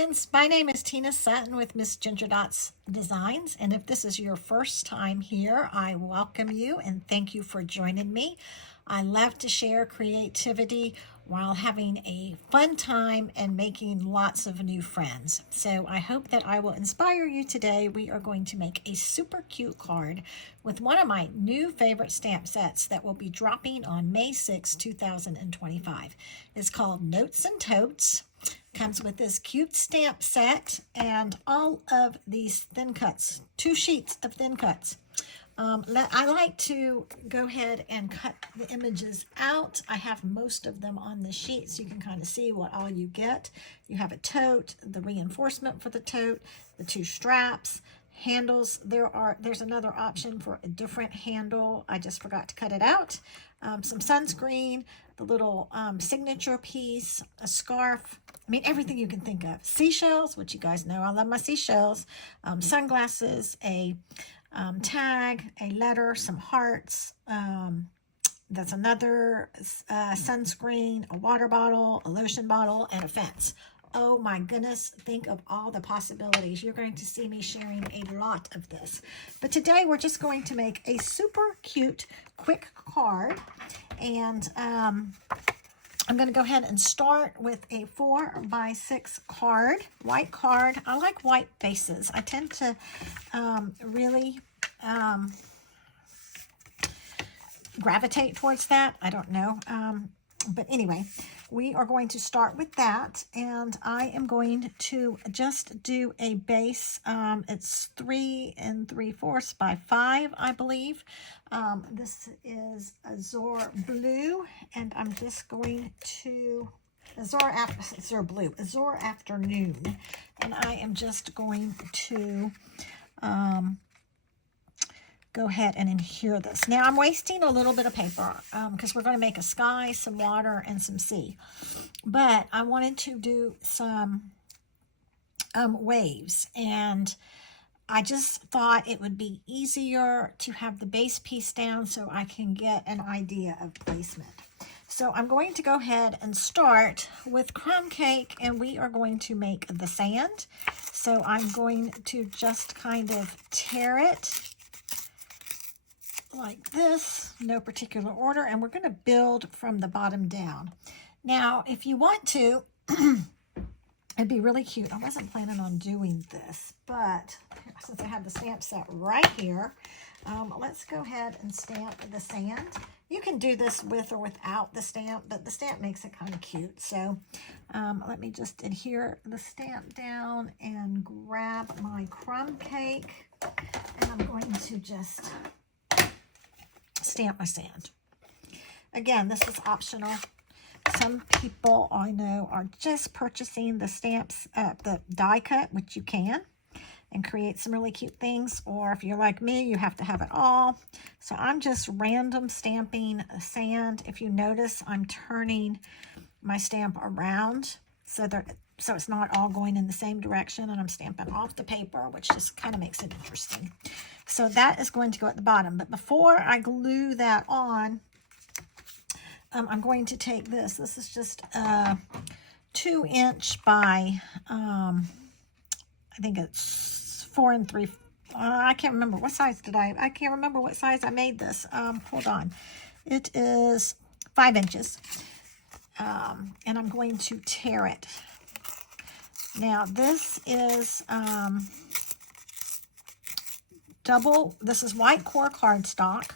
friends, my name is Tina Sutton with Miss Ginger Dots Designs, and if this is your first time here, I welcome you and thank you for joining me. I love to share creativity while having a fun time and making lots of new friends. So I hope that I will inspire you today. We are going to make a super cute card with one of my new favorite stamp sets that will be dropping on May 6, 2025. It's called Notes and Totes. Comes with this cute stamp set and all of these thin cuts, 2 sheets of thin cuts. I like to go ahead and cut the images out. I have most of them on the sheet so you can kind of see what all you get. You have a tote, the reinforcement for the tote, the 2 straps, handles. There's another option for a different handle. I just forgot to cut it out. Some sunscreen, the little signature piece, a scarf. I mean, everything you can think of. Seashells, which you guys know, I love my seashells. Sunglasses, a tag, a letter, some hearts. That's another sunscreen, a water bottle, a lotion bottle, and a fence. Oh my goodness, think of all the possibilities. You're going to see me sharing a lot of this. But today we're just going to make a super cute, quick card. And I'm going to go ahead and start with a 4x6 card, white card. I like white faces. I tend to really gravitate towards that. I don't know. But anyway, we are going to start with that, and I am going to just do a base. It's 3 3/4 by 5, I believe. This is Azure Blue, and I'm just going to Azure Blue, Azure Afternoon, and I am just going to go ahead and adhere this. Now I'm wasting a little bit of paper because we're going to make a sky, some water, and some sea. But I wanted to do some waves, and I just thought it would be easier to have the base piece down so I can get an idea of placement. So I'm going to go ahead and start with crumb cake, and we are going to make the sand. So I'm going to just kind of tear it like this, no particular order, and we're going to build from the bottom down. Now, if you want to, it'd be really cute. I wasn't planning on doing this, but since I have the stamp set right here, let's go ahead and stamp the sand. You can do this with or without the stamp, but the stamp makes it kind of cute. So let me just adhere the stamp down and grab my crumb cake, and I'm going to just stamp my sand. Again, this is optional. Some people I know are just purchasing the stamps at the die cut, which you can, and create some really cute things. Or if you're like me, you have to have it all. So I'm just random stamping sand. If you notice, I'm turning my stamp around so it's not all going in the same direction, and I'm stamping off the paper, which just kind of makes it interesting. So that is going to go at the bottom. But before I glue that on, I'm going to take this. This is just a 2-inch by, I think it's 4 3. I can't remember what size I can't remember what size I made this. Hold on. It is 5 inches. And I'm going to tear it. Now this is this is white core cardstock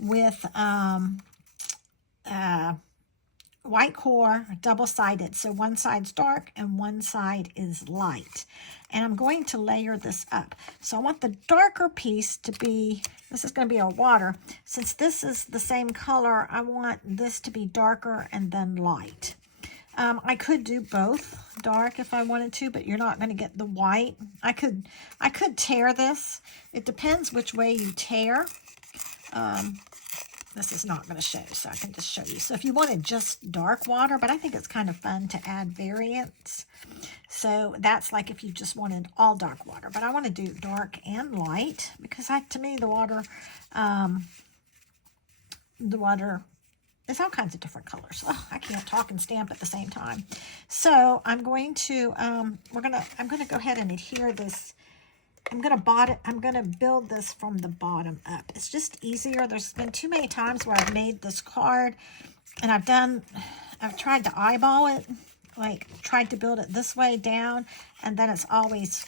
with white core double-sided. So one side's dark and one side is light. And I'm going to layer this up. So I want the darker piece to be, this is going to be a water. Since this is the same color, I want this to be darker and then light. I could do both dark if I wanted to, but you're not going to get the white. I could tear this. It depends which way you tear. This is not going to show, so I can just show you. So if you wanted just dark water, but I think it's kind of fun to add variants. So that's like if you just wanted all dark water. But I want to do dark and light because to me the water It's all kinds of different colors. Oh, I can't talk and stamp at the same time. So I'm going to, I'm gonna go ahead and adhere this. I'm gonna build this from the bottom up. It's just easier. There's been too many times where I've made this card and I've tried to eyeball it, like tried to build it this way down, and then it's always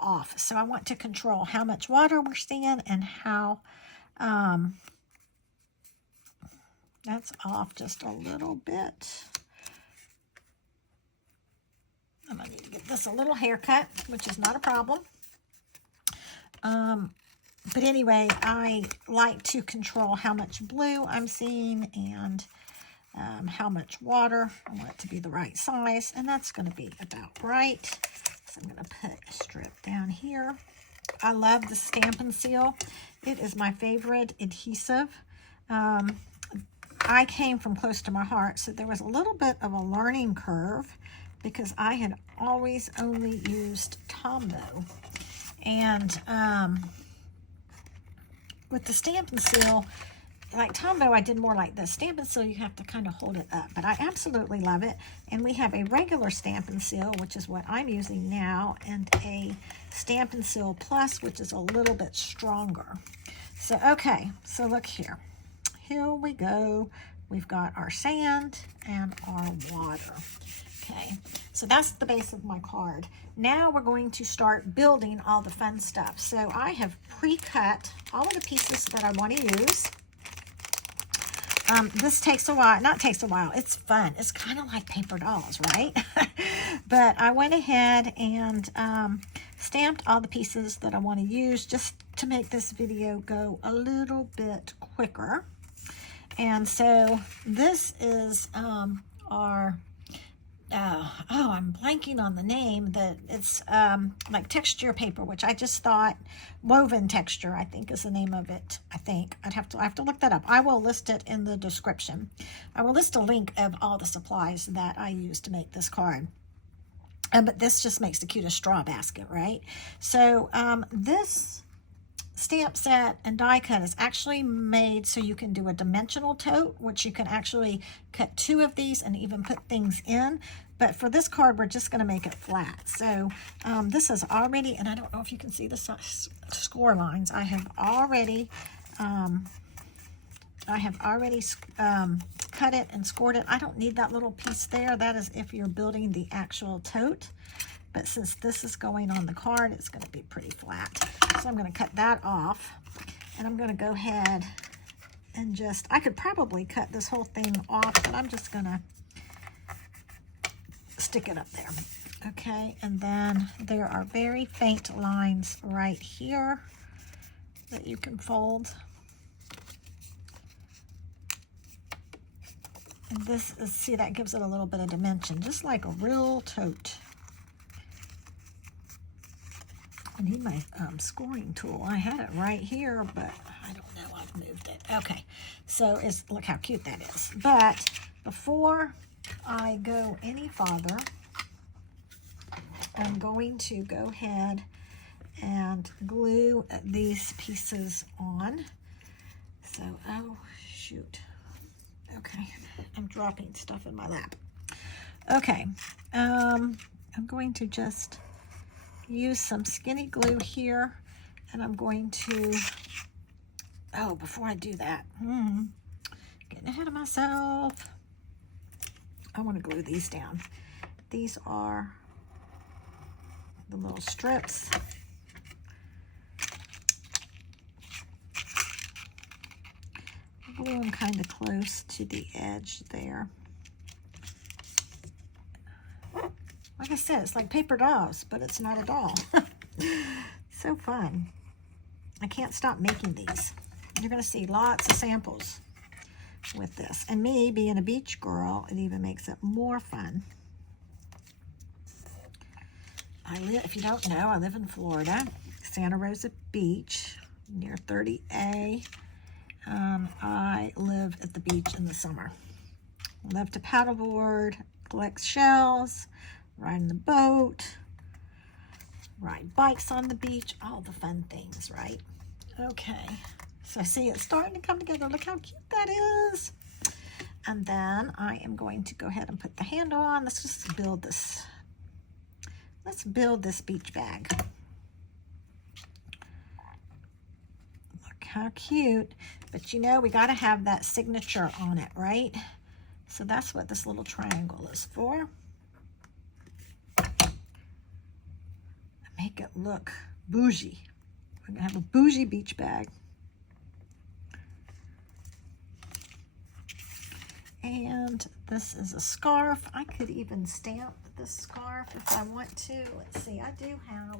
off. So I want to control how much water we're seeing and how, that's off just a little bit. I'm gonna need to get this a little haircut, which is not a problem. But anyway, I like to control how much blue I'm seeing and how much water. I want it to be the right size, and that's going to be about right. So I'm going to put a strip down here. I love the Stampin' Seal. It is my favorite adhesive. I came from close to my heart, so there was a little bit of a learning curve because I had always only used Tombow. And with the Stampin' Seal, like Tombow, I did more like this. Stampin' Seal, you have to kind of hold it up, but I absolutely love it. And we have a regular Stampin' Seal, which is what I'm using now, and a Stampin' Seal Plus, which is a little bit stronger. So, okay, so look here. Here we go. We've got our sand and our water. Okay, so that's the base of my card. Now we're going to start building all the fun stuff. So I have pre-cut all of the pieces that I want to use. This takes a while. Not takes a while. It's fun. It's kind of like paper dolls, right? But I went ahead and stamped all the pieces that I want to use just to make this video go a little bit quicker. And so this is our... oh, I'm blanking on the name. That it's like texture paper, which I just thought woven texture, I think is the name of it. I have to look that up. I will list it in the description. I will list a link of all the supplies that I use to make this card. But this just makes the cutest straw basket, right? So this stamp set and die cut is actually made so you can do a dimensional tote, which you can actually cut 2 of these and even put things in. But for this card, we're just going to make it flat. So this is already, and I don't know if you can see the score lines. I have already cut it and scored it. I don't need that little piece there. That is if you're building the actual tote. But since this is going on the card, it's going to be pretty flat. So I'm going to cut that off. And I'm going to go ahead and just, I could probably cut this whole thing off, but I'm just going to stick it up there. Okay, and then there are very faint lines right here that you can fold. And this is, see, that gives it a little bit of dimension, just like a real tote. I need my scoring tool. I had it right here, but I don't know. I've moved it. Okay, so look how cute that is. But before I go any farther, I'm going to go ahead and glue these pieces on. So, oh, shoot. Okay, I'm dropping stuff in my lap. Okay, I'm going to just use some skinny glue here, and I'm going to, oh, before I do that, getting ahead of myself, I want to glue these down. These are the little strips. Glue them kind of close to the edge there. Like I said, it's like paper dolls, but it's not a doll. So fun. I can't stop making these. You're going to see lots of samples with this. And me being a beach girl, it even makes it more fun. If you don't know, I live in Florida, Santa Rosa Beach, near 30A. I live at the beach in the summer. Love to paddleboard, collect shells, ride in the boat, ride bikes on the beach, all the fun things, right? Okay, so see, it's starting to come together. Look how cute that is. And then I am going to go ahead and put the handle on. Let's just build this. Let's build this beach bag. Look how cute. But you know, we got to have that signature on it, right? So that's what this little triangle is for. Make it look bougie. We're going to have a bougie beach bag. And this is a scarf. I could even stamp this scarf if I want to. Let's see, I do have,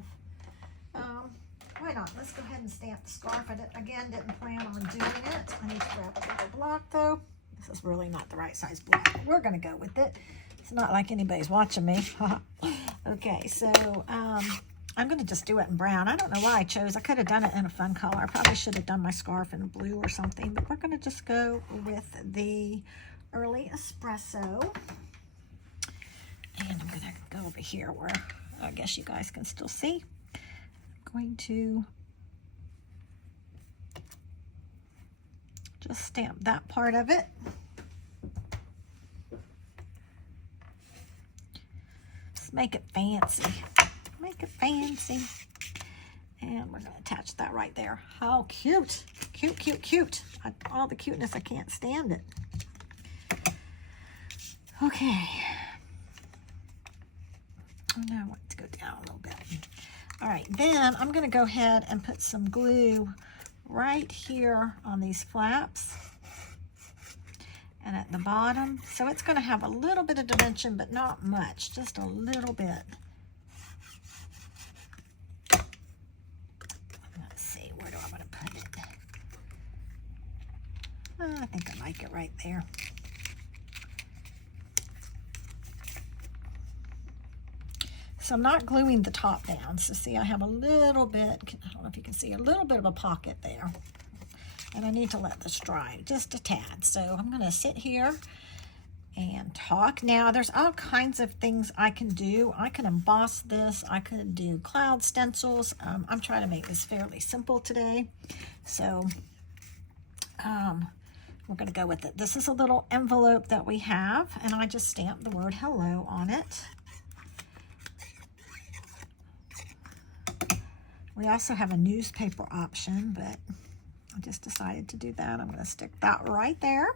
why not? Let's go ahead and stamp the scarf. I didn't plan on doing it. I need to grab a bigger block though. This is really not the right size block. We're gonna go with it. It's not like anybody's watching me. Okay, so I'm gonna just do it in brown. I don't know why I chose. I could have done it in a fun color. I probably should have done my scarf in blue or something, but we're gonna just go with the Early Espresso. And I'm gonna go over here where I guess you guys can still see. I'm going to just stamp that part of it. Just make it fancy. Make it fancy. And we're gonna attach that right there. How cute. Cute, cute, cute. All the cuteness, I can't stand it. Okay. Oh, no, I want it to go down a little bit. All right, then I'm going to go ahead and put some glue right here on these flaps and at the bottom. So it's going to have a little bit of dimension, but not much, just a little bit. Let's see, where do I want to put it? I think I like it right there. So I'm not gluing the top down. So see, I have a little bit, I don't know if you can see, a little bit of a pocket there. And I need to let this dry just a tad. So I'm gonna sit here and talk. Now there's all kinds of things I can do. I can emboss this. I could do cloud stencils. I'm trying to make this fairly simple today. So we're gonna go with it. This is a little envelope that we have, and I just stamped the word hello on it. We also have a newspaper option, but I just decided to do that. I'm going to stick that right there.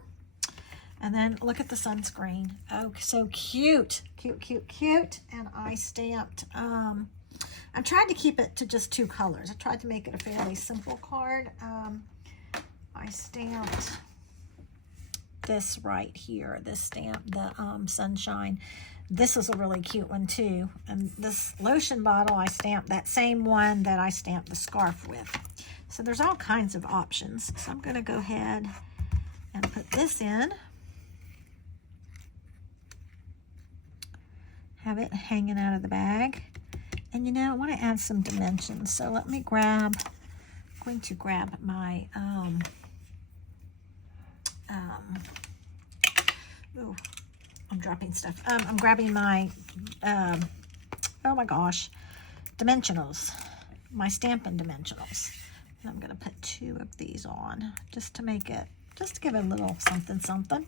And then look at the sunscreen. Oh, so cute. Cute, cute, cute. And I stamped, I tried to keep it to just 2 colors. I tried to make it a fairly simple card. I stamped this right here, this stamp, the sunshine. This is a really cute one too. And this lotion bottle, I stamped that same one that I stamped the scarf with. So there's all kinds of options. So I'm gonna go ahead and put this in. Have it hanging out of the bag. And you know, I wanna add some dimensions. So let me grab, I'm going to grab my, ooh. I'm dropping stuff. I'm grabbing my, oh my gosh, dimensionals, my Stampin' dimensionals. And I'm going to put 2 of these on just to make it, just to give it a little something, something.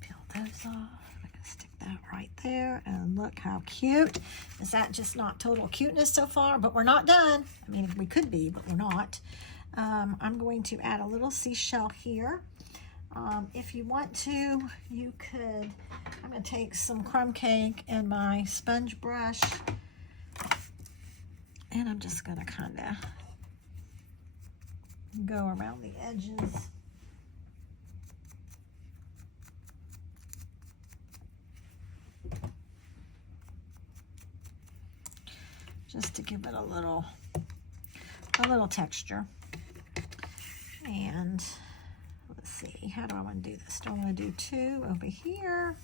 Peel those off. I'm going to stick that right there, and look how cute. Is that just not total cuteness so far? But we're not done. I mean, we could be, but we're not. I'm going to add a little seashell here. If you want to, you could, I'm going to take some crumb cake and my sponge brush, and I'm just going to kind of go around the edges. Just to give it a little texture. And let's see, how do I want to do this? Do I want to do 2 over here?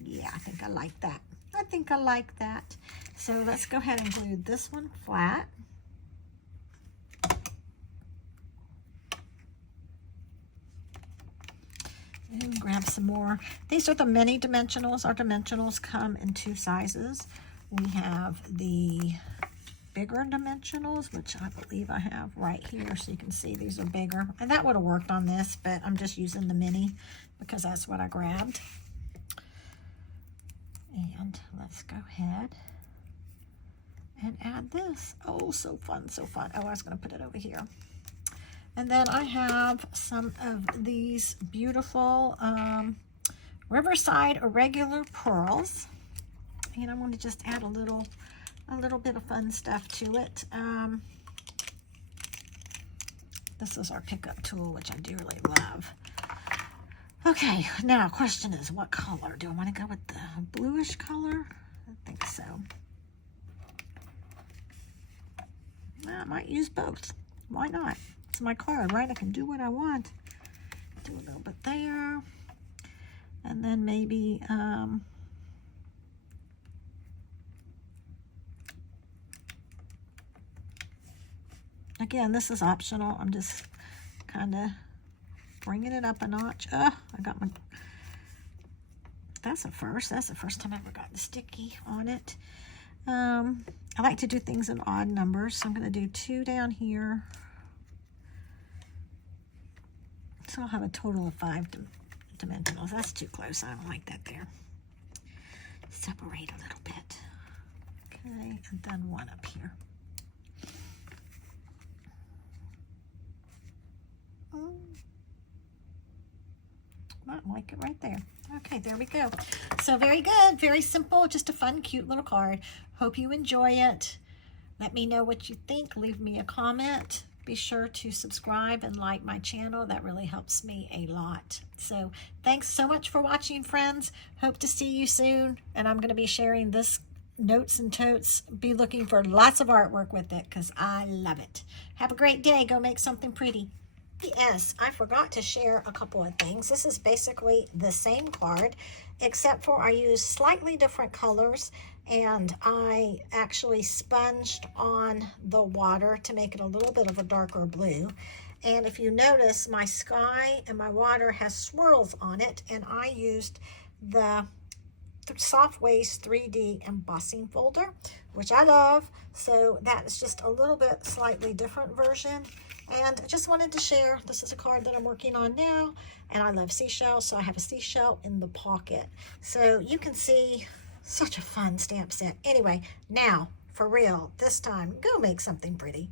Yeah, I think I like that. I think I like that. So let's go ahead and glue this one flat. And grab some more. These are the mini dimensionals. Our dimensionals come in 2 sizes. We have the bigger dimensionals, which I believe I have right here, so you can see these are bigger. And that would have worked on this, but I'm just using the mini because that's what I grabbed. And let's go ahead and add this. Oh, so fun, so fun. Oh, I was going to put it over here. And then I have some of these beautiful Riverside Irregular Pearls. And I want to just add a little bit of fun stuff to it. This is our pickup tool, which I dearly love. Okay, now question is, what color? Do I want to go with the bluish color? I think so. I might use both. Why not? It's my card, right? I can do what I want. Do a little bit there. And then maybe again, this is optional. I'm just kind of bringing it up a notch. I got my, that's a first. That's the first time I ever got the sticky on it. I like to do things in odd numbers, so I'm going to do 2 down here. So I'll have a total of 5 dimensionals. That's too close. I don't like that there. Separate a little bit. Okay, and then 1 up here. I like it right there. Okay, there we go. So very good, very simple, just a fun, cute little card. Hope you enjoy it. Let me know what you think. Leave me a comment. Be sure to subscribe and like my channel. That really helps me a lot. So thanks so much for watching, friends. Hope to see you soon. And I'm going to be sharing this Notes and Totes. Be looking for lots of artwork with it because I love it. Have a great day. Go make something pretty. Yes, I forgot to share a couple of things. This is basically the same card, except for I used slightly different colors, and I actually sponged on the water to make it a little bit of a darker blue. And if you notice, my sky and my water has swirls on it, and I used the Softways 3D embossing folder, which I love. So that is just a little bit slightly different version. And I just wanted to share, this is a card that I'm working on now, and I love seashells, so I have a seashell in the pocket. So you can see, such a fun stamp set. Anyway, now, for real, this time, go make something pretty.